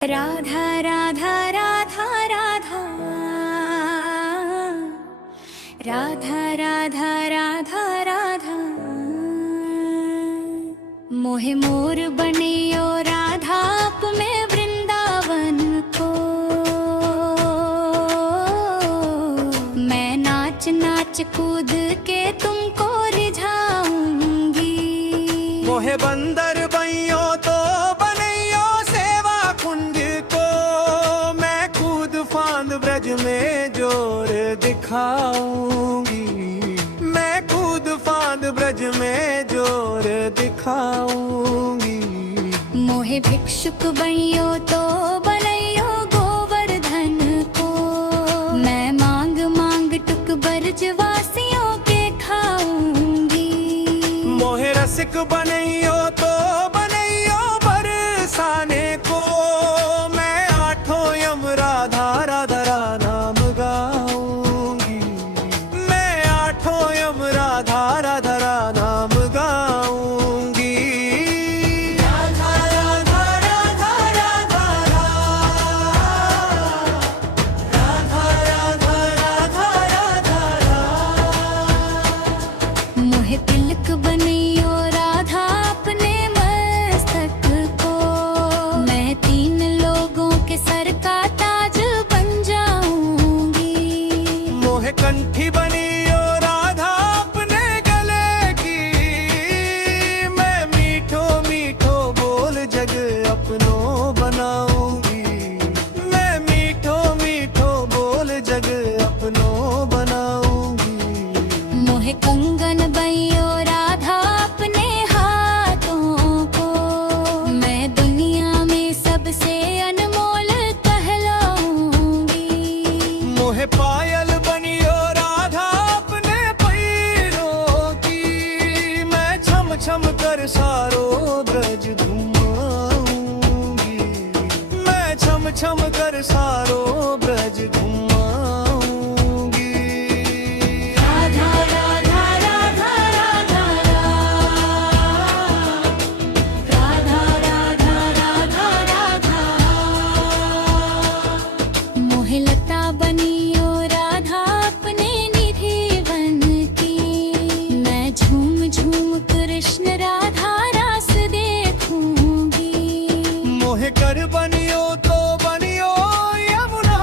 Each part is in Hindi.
राधा राधा राधा राधा राधा राधा राधा राधा मोहे मोर बनियो राधा आप में वृंदावन को मैं नाच नाच कूद के तुमको रिझाऊंगी। मोहे बंदर बइयो तो बनइयो सेवा कुंज को मैं कूद फांद ब्रज में जोर दिखाऊंगी। मैं कूद फांद ब्रज में जोर दिखाऊंगी। मोहे भिक्षुक बनियो तो बनइयो गोवर्धन को मैं मांग मांग टुक ब्रजवासियों के खाऊंगी। मोहे रसिक बनइयो तो बनइयो बरसाने को मैं आठों यम राधा राधा नाम गाऊंगी। मैं आठों यम राधा राधा नाम गाऊंगी। राधा राधा राधा राधा राधा राधा राधा राधा। मोहे तिलक बनियो राधा अपने मस्तक को मैं तीन लोगों के सर का ताज बन जाऊंगी। मोहे कंठी बनियो राधा अपने गले की मैं मीठो मीठो बोल जग अपनों बनाऊंगी। मैं मीठो मीठो बोल जग अपनों बनाऊंगी। मोहे कंगन बनियो राधा अपने हाथों को मैं दुनिया में सबसे अनमोल कहलाऊंगी। मोहे पायल बनियो राधा अपने पैरों की मैं छम छम कर सारो ब्रज घुमाऊंगी। मैं छम छम कर सारो ब्रज घुमाऊंगी। राधा राधा राधा राधा राधा राधा राधा राधा। मोहे लता बनियो राधा अपने निधि वन की मैं झूम झूम कृष्ण राधा रास देखूंगी। मोहे कर बनियो तो बनियो यमुना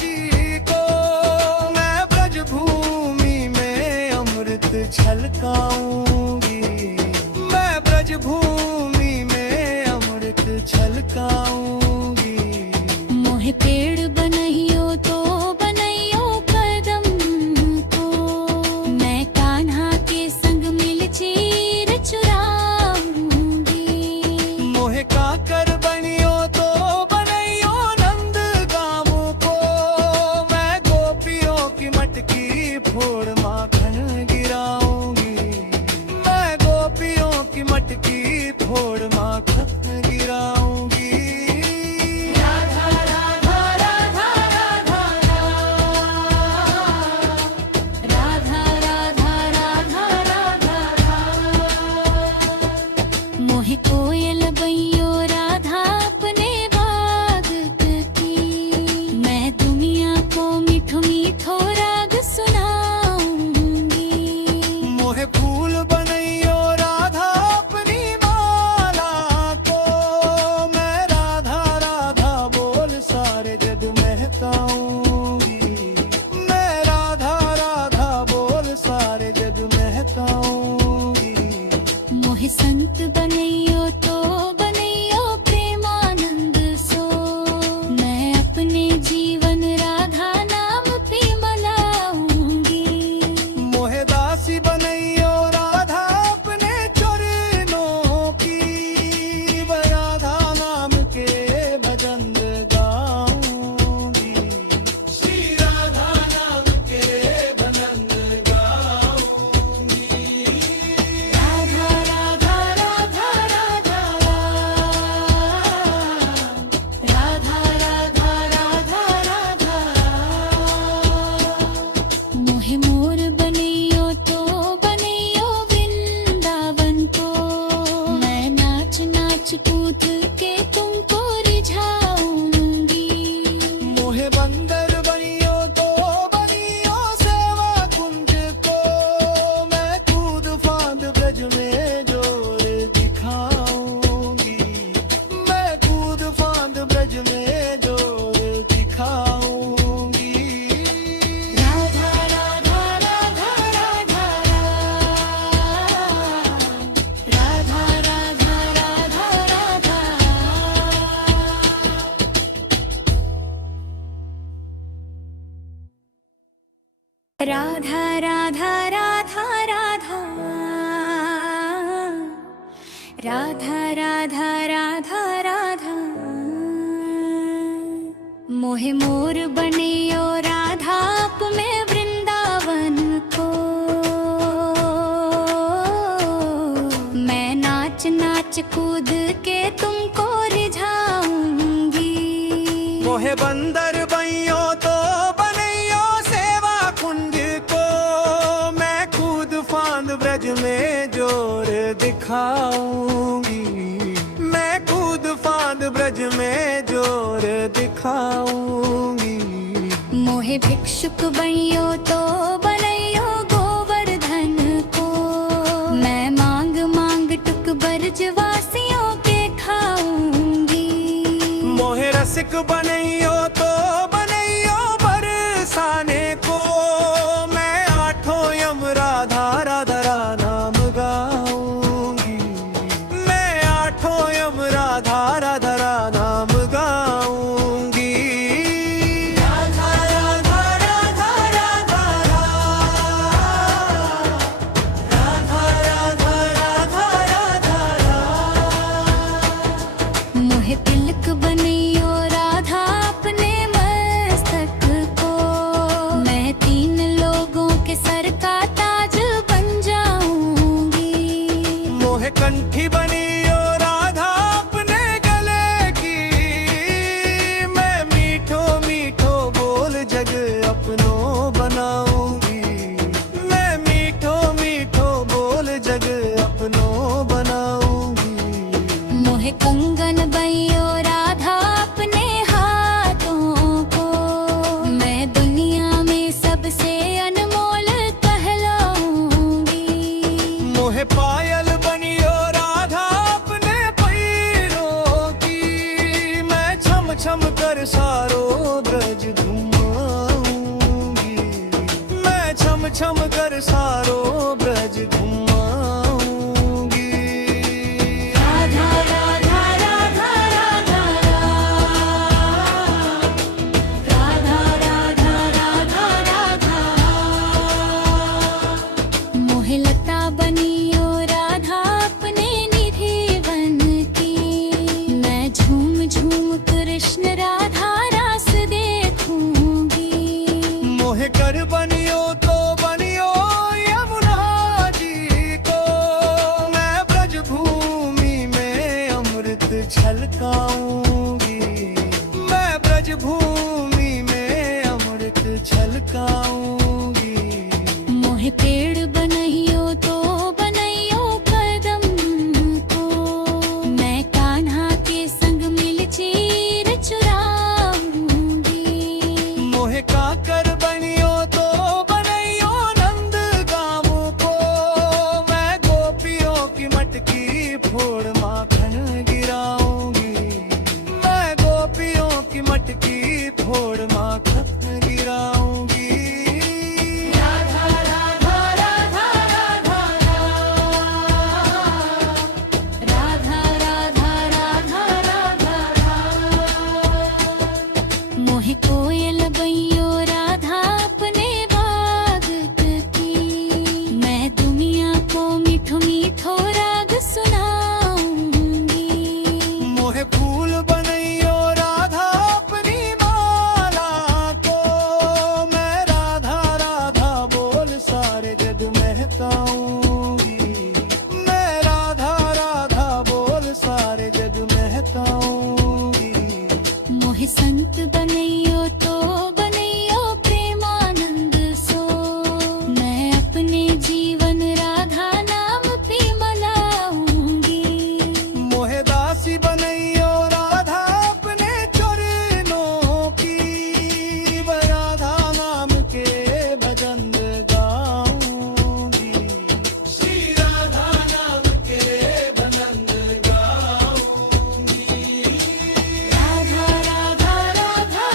जी को मैं ब्रज भूमि में अमृत छलकाऊंगी। मैं ब्रज भूमि में अमृत छलकाऊंगी। मोहे पेड़ बनइयो तो बनइयो कदम को मैं कान्हा के संग मिल चीर चुराऊंगी। मोहे काकर बनियो तो बनइयो नंद गाँवों को मैं गोपियों की मटकी फोड़ माखन गिराऊंगी। मैं गोपियों की मटकी फोड़ माखन गिराऊंगी। राधा राधा राधा राधा राधा राधा राधा। मोहे कोयल बइयो राधा अपने बाग की मैं दुनिया को मीठो मीठो राग सुनाऊंगी। मोहे फूल बनइयो राधा अपनी माला को मैं राधा राधा बोल सारे जग महकाऊंगी। मैं राधा राधा बोल सारे जग महकाऊंगी। मोहे संत बनइयो तो बनइयो प्रेमानंद सो मैं अपने जीवन राधा नाम पे मनाऊंगी। मोहे दासी बनइयो राधा अपने चरणों की मैं राधा नाम के भजन गाऊंगी। राधा राधा राधा राधा राधा राधा राधा राधा मोहे मोर बनियो राधा आप में वृंदावन को मैं नाच नाच कूद के तुमको रिझाऊंगी मोहे बंदर बइयो तो बनइयो सेवा कुंज को मैं कूद फांद ब्रज में जोर दिखाऊंगी मैं कूद फांद ब्रज में जोर दिखाऊंगी मोहे भिक्षुक बनियो तो बनइयो गोवर्धन को मैं मांग मांग टुक ब्रजवासियों के खाऊंगी मोहे रसिक बनइयो तो बनइयो बरसाने को मैं आठों यम राधा राधा नाम गाऊंगी मैं आठों यम राधा राधा नाम गाऊंगी राधा राधा राधा राधा राधा राधा राधा राधा मोहे तिलक बनियो राधा अपने मस्तक को मैं 3 लोगों के सर का ताज बन जाऊंगी मोहे कंठी बनियो राधा अपने गले की मैं मीठो मीठो बोल जग अपनो बनाऊंगी मैं मीठो मीठो बोल जग अपनो बनाऊंगी मोहे कंगन बनियो राधा अपने हाथों को मैं दुनिया में सबसे अनमोल कहलाऊंगी मोहे पायल बनियो राधा अपने पैरों की मैं छम छम कर सारो ब्रज घुमाऊंगी मैं छम छम कर सारो ब्रज घुमाऊंगी राधा राधा राधा राधा राधा राधा राधा राधा मोहे लता बनियो राधा अपने निधि वन की मैं झूम झूम कृष्ण राधा रास देखूंगी मोहे कर बनियो तो बनियो यमुना जी को मैं ब्रज भूमि में अमृत छलकाऊंगी मैं ब्रज भूमि में अमृत छलकाऊंगी मोहे पेड़ बनइयो तो बनइयो कदम को मैं कान्हा के संग मिल चीर चुराऊंगी मोहे काकर बनियो तो बनइयो नंद गाँव को मैं गोपियों की मटकी फोड़ माखन गिराऊंगी मैं गोपियों की मटकी फोड़ माखन गिराऊंगी राधा राधा राधा राधा राधा राधा राधा राधा मोहे कोयल बइयो राधा अपने बाग की मैं दुनिया को मीठो मीठो राग सुनाऊंगी मोहे फूल बनइयो राधा अपनी माला को मैं राधा राधा बोल सारे जग महकाऊंगी मैं राधा राधा बोल सारे जग महकाऊंगी मोहे संत बनइयो तो बनइयो प्रेमानंद सो मैं अपने जीवन राधा नाम पे मनाऊंगी मोहे दासी बनइयो राधा अपने चरणों की मैं राधा नाम के भजन गाऊंगी श्री राधा नाम के भजन गाऊंगी राधा राधा राधा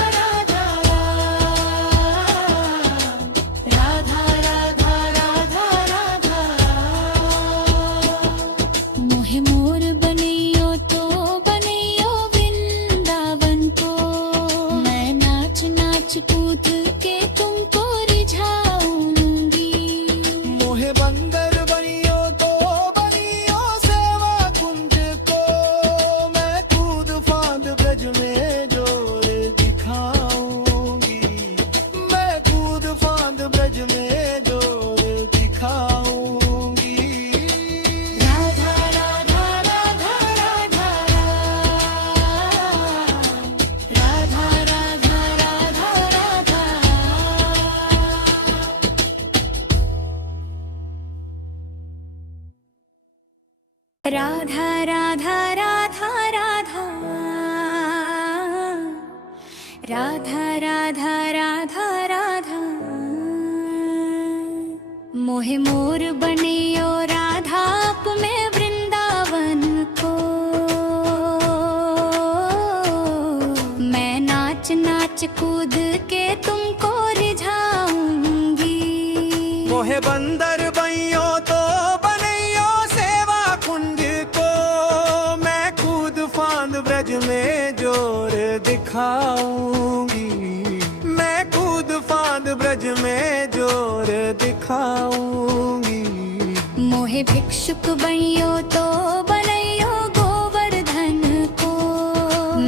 राधा राधा राधा राधा राधा राधा राधा राधा मोहे मोर बनियो राधा आप में वृंदावन को मैं नाच नाच कूद के तुमको रिझाऊंगी मोहे बंदर बइयो तो बनइयो सेवा कुंज को मैं कूद फांद ब्रज में जोर दिखाऊंगी मैं कूद फांद ब्रज में जोर दिखाऊंगी मोहे भिक्षुक बनियो तो बनइयो गोवर्धन को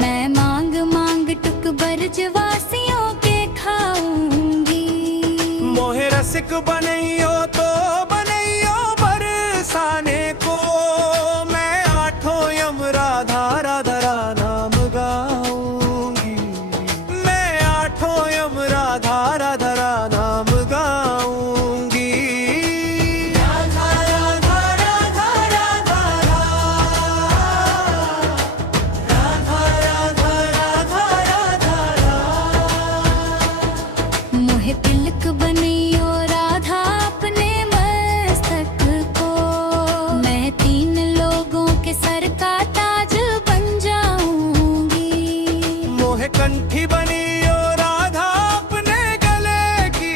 मैं मांग मांग टुक ब्रजवासियों के खाऊंगी मोहे रसिक बनइयो तो बनइयो बरसाने को मैं आठों यम राधा राधा नाम गाऊंगी मैं आठों यम राधा राधा नाम गाऊंगी राधा राधा राधा राधा राधा राधा राधा राधा मोहे तिलक बनियो राधा अपने मस्तक को मैं 3 लोगों के सर का ताज बन जाऊंगी मोहे कंठी बनियो राधा अपने गले की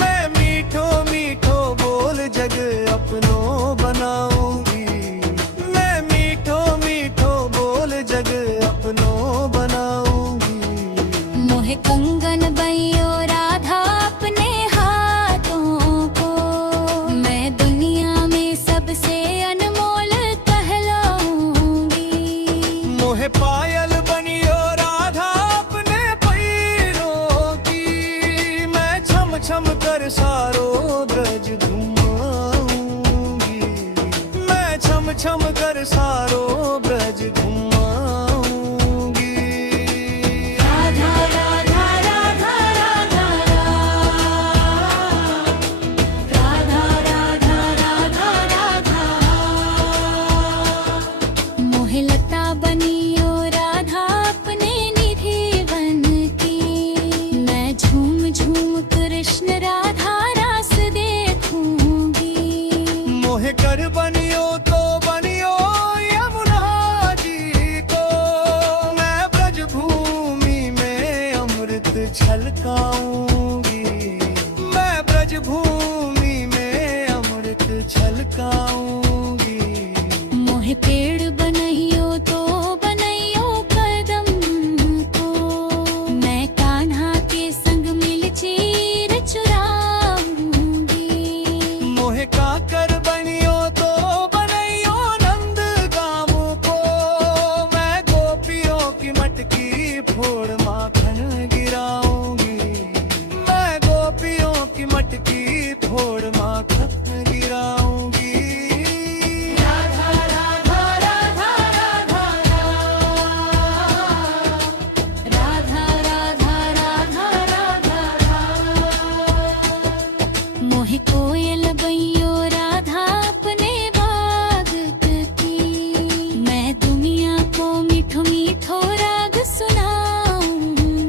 मैं मीठो मीठो बोल जग अपनो बनाऊंगी मैं मीठो मीठो बोल जग अपनो बनाऊंगी मोहे कंगन बनियो राधा अपने हाथों को मैं दुनिया में सबसे अनमोल कहलाऊंगी मोहे पायल बनियो राधा अपने पैरों की मैं छम छम कर सारो ब्रज घुमाऊंगी मैं छम छम कर सारो ब्रज घुमाऊंगी राधा राधा राधा राधा राधा राधा राधा मोहे लता बनियो राधा अपने निधि वन की मैं झूम झूम कृष्ण राधा रास देखूंगी मोहे कर बनियो तो बनियो यमुना जी को मैं ब्रज भूमि में अमृत छलकाऊंगी मैं ब्रज भूमि में अमृत छलकाऊंगी मोहे पेड़ बनइयो तो बनइयो कदम को मैं कान्हा के संग मिल चीर चुराऊंगी मोहे काकर बनियो तो बनइयो नंद गाँव को मैं गोपियों की मटकी फोड़ माखन गिराऊंगी मैं गोपियों की मटकी फोड़ माखन गिराऊंगी राधा राधा राधा राधा राधा राधा राधा राधा मोहे कोयल बइयो राधा अपने बाग की मैं दुनिया को मीठो मीठो राग सुनाऊंगी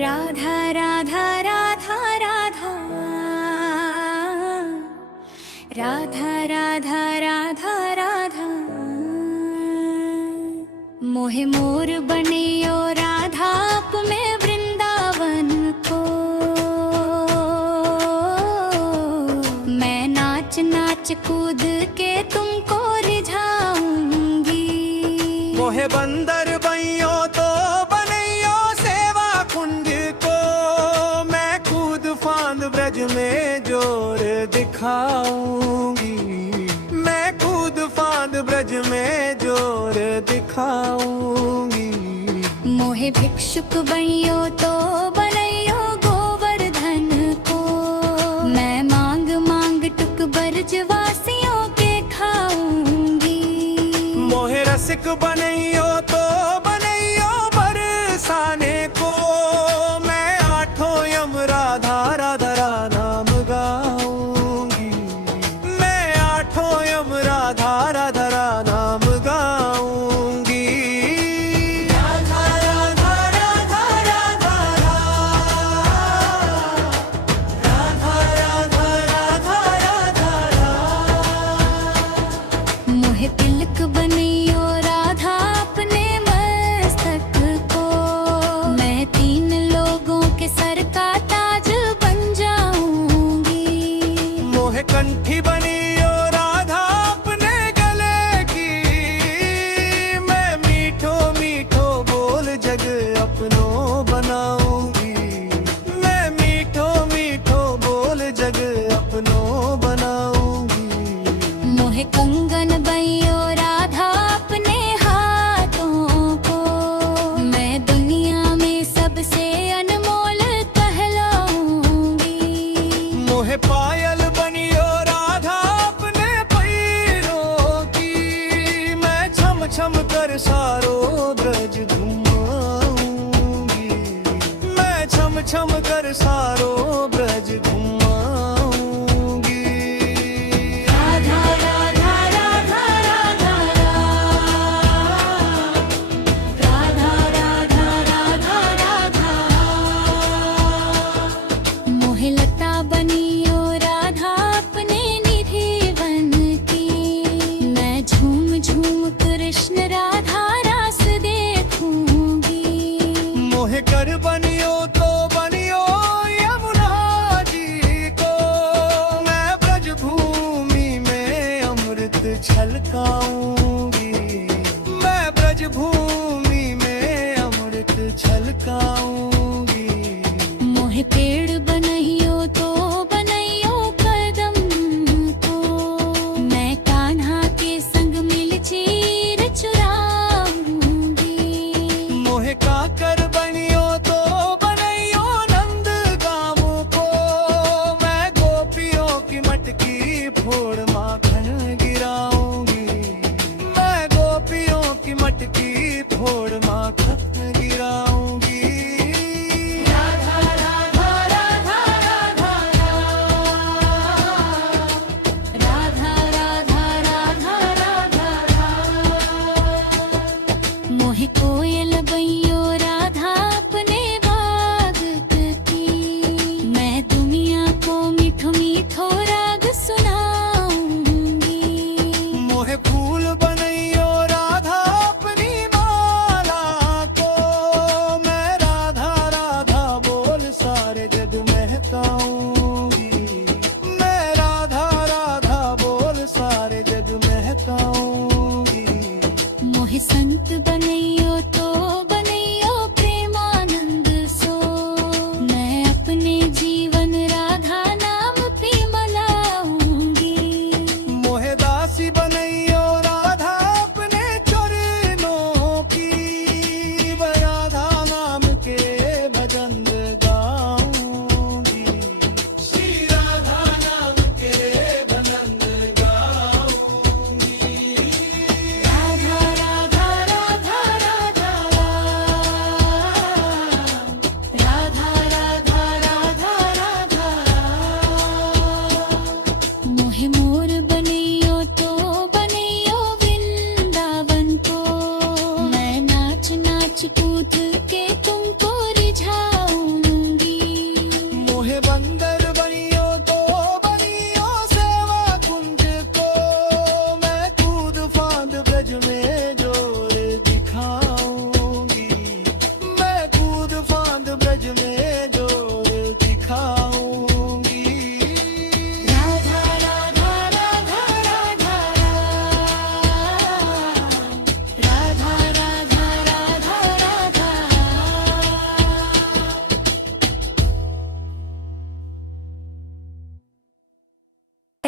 राधा राधा राधा राधा राधा राधा राधा राधा मोहे मोर बनियो राधा आप में वृंदावन को मैं नाच नाच कूद के तुमको रिझाऊंगी मोहे बंदर बइयो तो बनइयो सेवा कुंज को मैं कूद फांद ब्रज में जोर दिखाऊंगी मैं कूद फांद ब्रज में जोर दिखाऊंगी मोहे भिक्षुक बनियो तो बनइयो गोवर्धन को मैं मांग मांग टुक ब्रजवासियों के खाऊंगी मोहे रसिक बनइयो तो बनइयो बरसाने को मैं आठों यम राधा राधा नाम गाऊंगी मैं आठों यम राधा राधा नाम गाऊंगी राधा राधा राधा राधा राधा राधा राधा राधा मोहे तिलक बनियो राधा अपने मस्तक को मैं 3 लोगों के सर का ताज बन जाऊंगी मोहे कंठी बनियो राधा अपने गले की मैं मीठो मीठो बोल जग अपनो बनाऊंगी मैं मीठो मीठो बोल जग अपनो बनाऊंगी मोहे कंगन बनियो राधा अपने हाथों को मैं दुनिया में सबसे अनमोल कहलाऊंगी मोहे पायल बनियो राधा अपने पैरों की मैं छम छम कर सारो ब्रज घुमाऊंगी मैं छम छम कर सारो ब्रज घुमाऊंगी राधा राधा राधा राधा राधा राधा राधा राधा मोहे लता बनियो राधा अपने निधि वन की मैं झूम झूम कृष्ण राधा रास देखूंगी मोहे कर बनियो तो बनियो यमुना जी को मैं ब्रज भूमि में अमृत छलकाऊंगी मैं ब्रज भूमि में अमृत छलकाऊंगी मोहे पेड़ बनइयो तो बनइयो कदम को मैं कान्हा के संग मिल चीर चुराऊंगी मोहे काकर बनियो तो बनइयो नंद गाँव को मैं गोपियों की मटकी फोड़ माखन गिराऊंगी मैं गोपियों की मटकी फोड़ माखन गिराऊंगी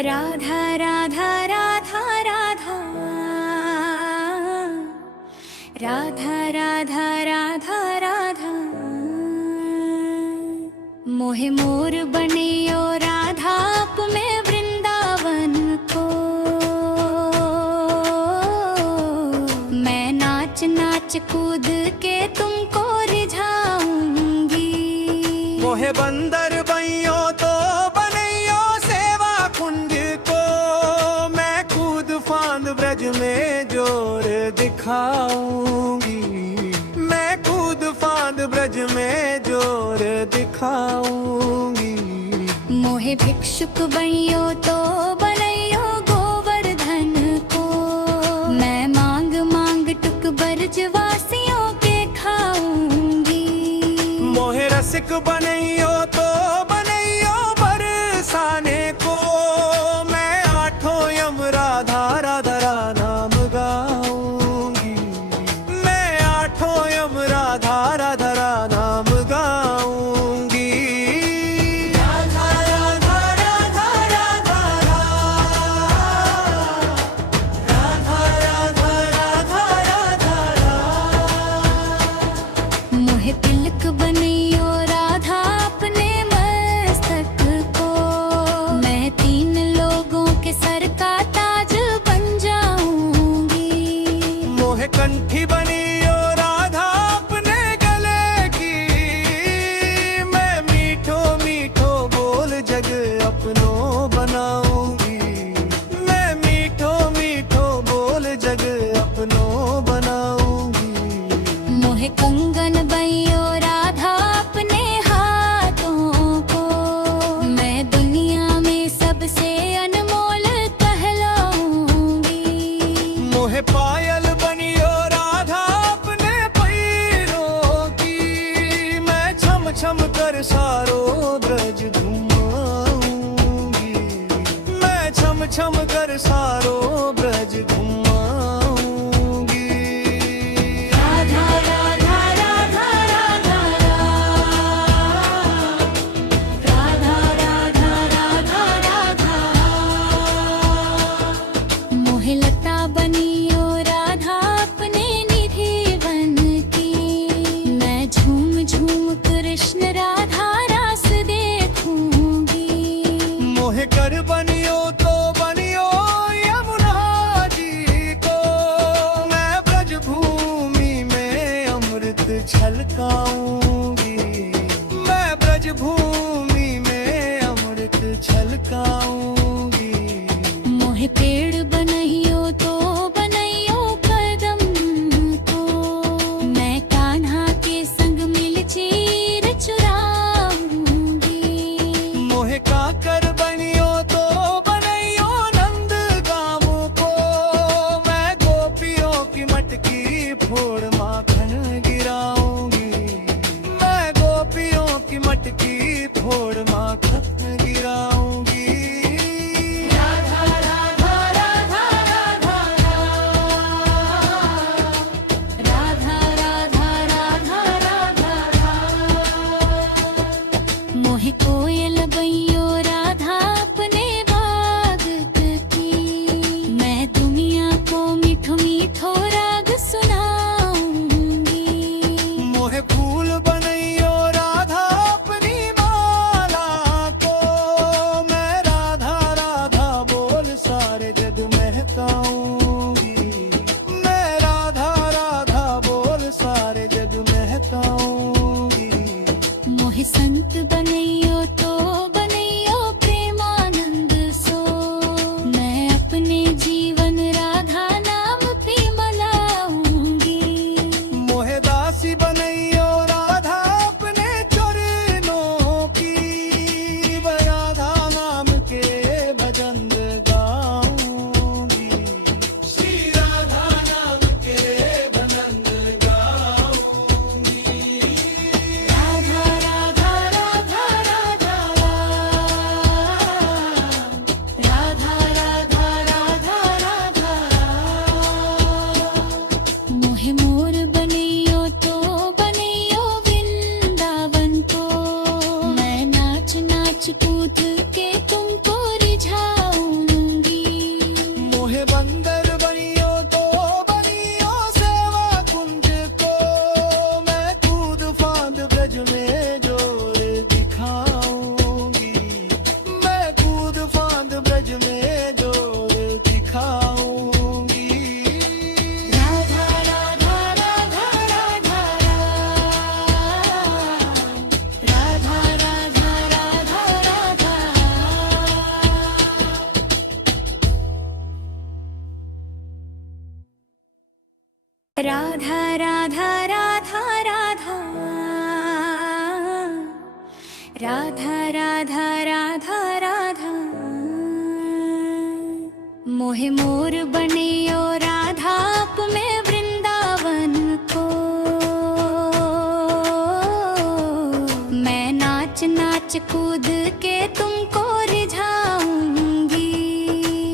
राधा राधा राधा राधा राधा राधा राधा राधा मोहे मोर बनियो राधा आप में वृंदावन को मैं नाच नाच कूद के तुमको रिझाऊंगी मोहे बंदर बइयो तो बनइयो सेवा कुंज को मैं कूद फांद ब्रज में जोर दिखाऊंगी मैं कूद फांद ब्रज में जोर दिखाऊंगी मोहे भिक्षुक बनियो तो बनइयो गोवर्धन को मैं मांग मांग टुक ब्रजवासियों के खाऊंगी मोहे रसिक बनइयो तो बनइयो बरसाने को मैं आठों यम राधा राधा नाम गाऊंगी मैं आठों यम राधा राधा नाम गाऊंगी राधा राधा राधा राधा राधा राधा राधा राधा मोहे तिलक बनियो राधा अपने मस्तक को मैं 3 लोगों के सर का ताज बन जाऊंगी मोहे कंठी बनियो राधा अपने गले की मैं मीठो मीठो बोल जग अपनो बनाऊंगी मैं मीठो मीठो बोल जग अपनो बनाऊंगी मोहे कंगन बनियो राधा अपने हाथों को मैं दुनिया में सबसे अनमोल कहलाऊंगी मोहे पायल बनियो राधा अपने पैरों की मैं छम छम कर सारो ब्रज घुमाऊंगी मैं छम छम कर सारो ब्रज घुमाऊंगी राधा राधा राधा राधा राधा राधा राधा राधा मोहे लता बनियो राधा अपने निधि वन की मैं झूम झूम कृष्ण राधा रास देखूंगी मोहे कर बनियो तो बनियो यमुना जी को मैं ब्रज भूमि में अमृत छलकाऊंगी मैं ब्रज भूमि में अमृत छलकाऊंगी मोहे पेड़ बनइयो तो बनइयो कदम को मैं कान्हा के संग मिल चीर चुराऊंगी मोहे काकर बनियो तो बनइयो नंद गाँव को मैं गोपियों की मटकी फोड़ माखन गिराऊंगी मैं गोपियों की मटकी फोड़ माखन गिराऊंगी राधा राधा राधा राधा राधा राधा राधा राधा मोहे कोयल बइयो राधा अपने बाग की मैं दुनिया को मीठो मीठो राग सुनाऊंगी मोहे फूल बनइयो राधा अपनी माला को मैं राधा राधा बोल सारे जग महकाऊंगी मैं राधा राधा बोल सारे जग महकाऊंगी मोहे संत बनइयो तो बनइयो प्रेमानंद सो मैं अपने जीवन राधा नाम पे मलाऊंगी मोहे दासी बनइयो राधा अपने चरणों की मैं राधा नाम के भजन गाऊंगी श्री राधा नाम के भजन गाऊंगी राधा राधा राधा राधा राधा राधा राधा मोहे मोर बनियो राधा आप में वृंदावन को मैं नाच नाच कूद के तुमको रिझाऊंगी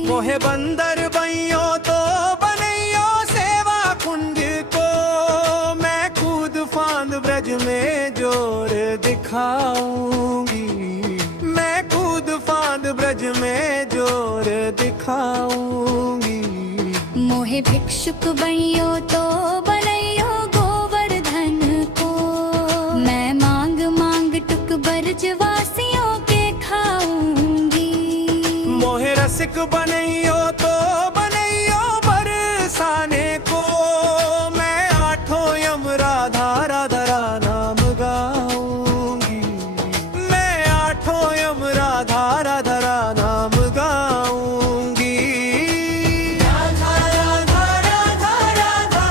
मोहे बंदर बइयो तो बनइयो सेवा कुंज को मैं कूद फांद ब्रज में जोर दिखाऊंगी मैं कूद फांद ब्रज में जोर दिखाऊंगी मोहे भिक्षुक बनियो तो बनइयो गोवर्धन को मैं मांग मांग टुक ब्रजवासियों के खाऊंगी मोहे रसिक बनइयो तो बनइयो बरसाने को मैं आठों यम राधा राधा नाम गाऊंगी मैं आठों यम राधा राधा नाम गाऊंगी राधा राधा राधा राधा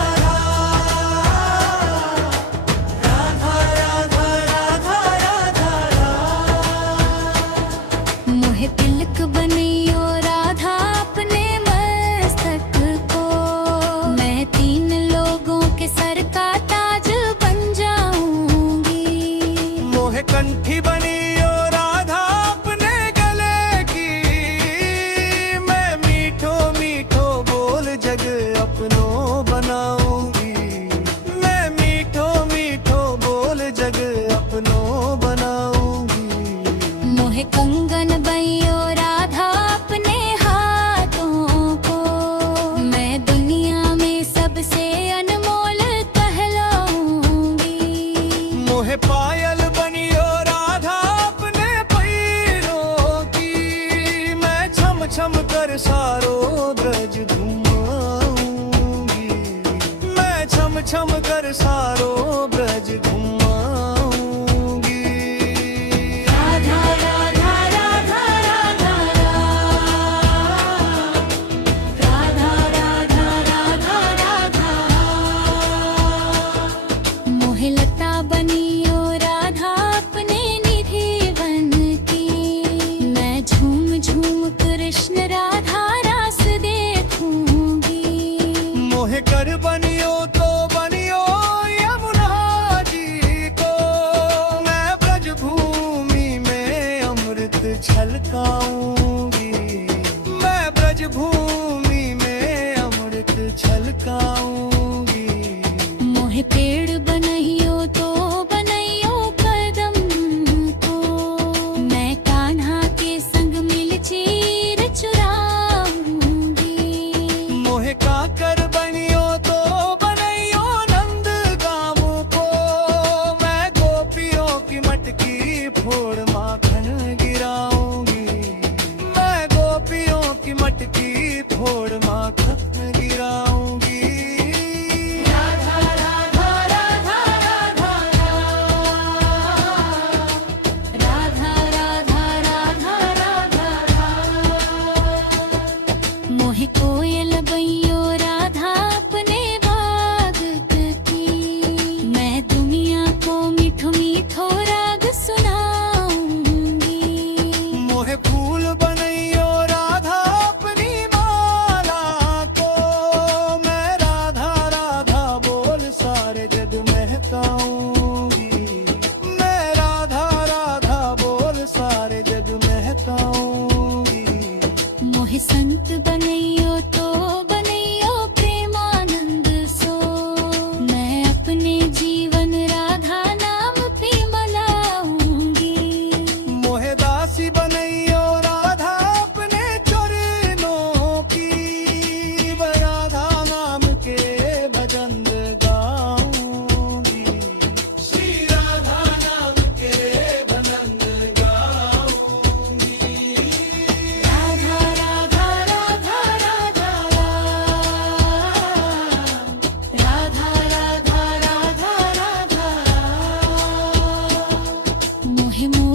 राधा राधा राधा राधा मोहे तिलक बनियो राधा अपने मस्तक को मैं 3 लोगों के सर का ताज बन जाऊंगी मोहे कंठी बनियो राधा अपने गले की मैं मीठो मीठो बोल जग अपनो बनाऊंगी मैं मीठो मीठो बोल जग अपनो बनाऊंगी मोहे कंगन बनियो राधा अपने हाथों को मैं दुनिया में सबसे अनमोल कहलाऊंगी मोहे पायल बनियो राधा अपने पैरों की मैं छम छम कर सारो ब्रज घुमाऊंगी मैं छम छम कर सारो ब्रज घुमाऊंगी राधा राधा राधा राधा राधा राधा राधा राधा मोहे लता बनियो राधा अपने निधि वन की मैं झूम झूम कृष्ण राधा रास देखूंगी मोहे कर बनियो तो बनियो यमुना जी को मैं ब्रज भूमि में अमृत छलकाऊंगी मैं ब्रज भूमि में अमृत छलकाऊंगी मोहे पेड़ बनइयो तो बनइयो कदम को मैं कान्हा के संग मिल चीर चुराऊंगी मोहे काकर बनियो तो बनइयो नंद गाँव को मैं गोपियों की मटकी फोड़ माखन गिराऊंगी मैं गोपियों की मटकी फोड़ माखन गिराऊंगी राधा राधा राधा राधा राधा राधा राधा राधा मोहे कोयल बइयो राधा अपने बाग की मैं दुनिया को मीठो मीठो राग सुनाऊंगी मोहे फूल बनइयो राधा अपनी माला को मैं राधा राधा बोल सारे जग महकाऊंगी मैं राधा राधा बोल सारे जग महकाऊंगी मोहे संत बनइयो तो बनइयो प्रेमानंद सो मैं अपने जीवन राधा नाम पे मनाऊंगी मोहे दासी बनइयो राधा अपने चरणों की मैं राधा नाम के भजन गाऊंगी श्री राधा नाम के भजन गाऊंगी राधा राधा राधा राधा राधा राधा राधा राधा मोहे मोर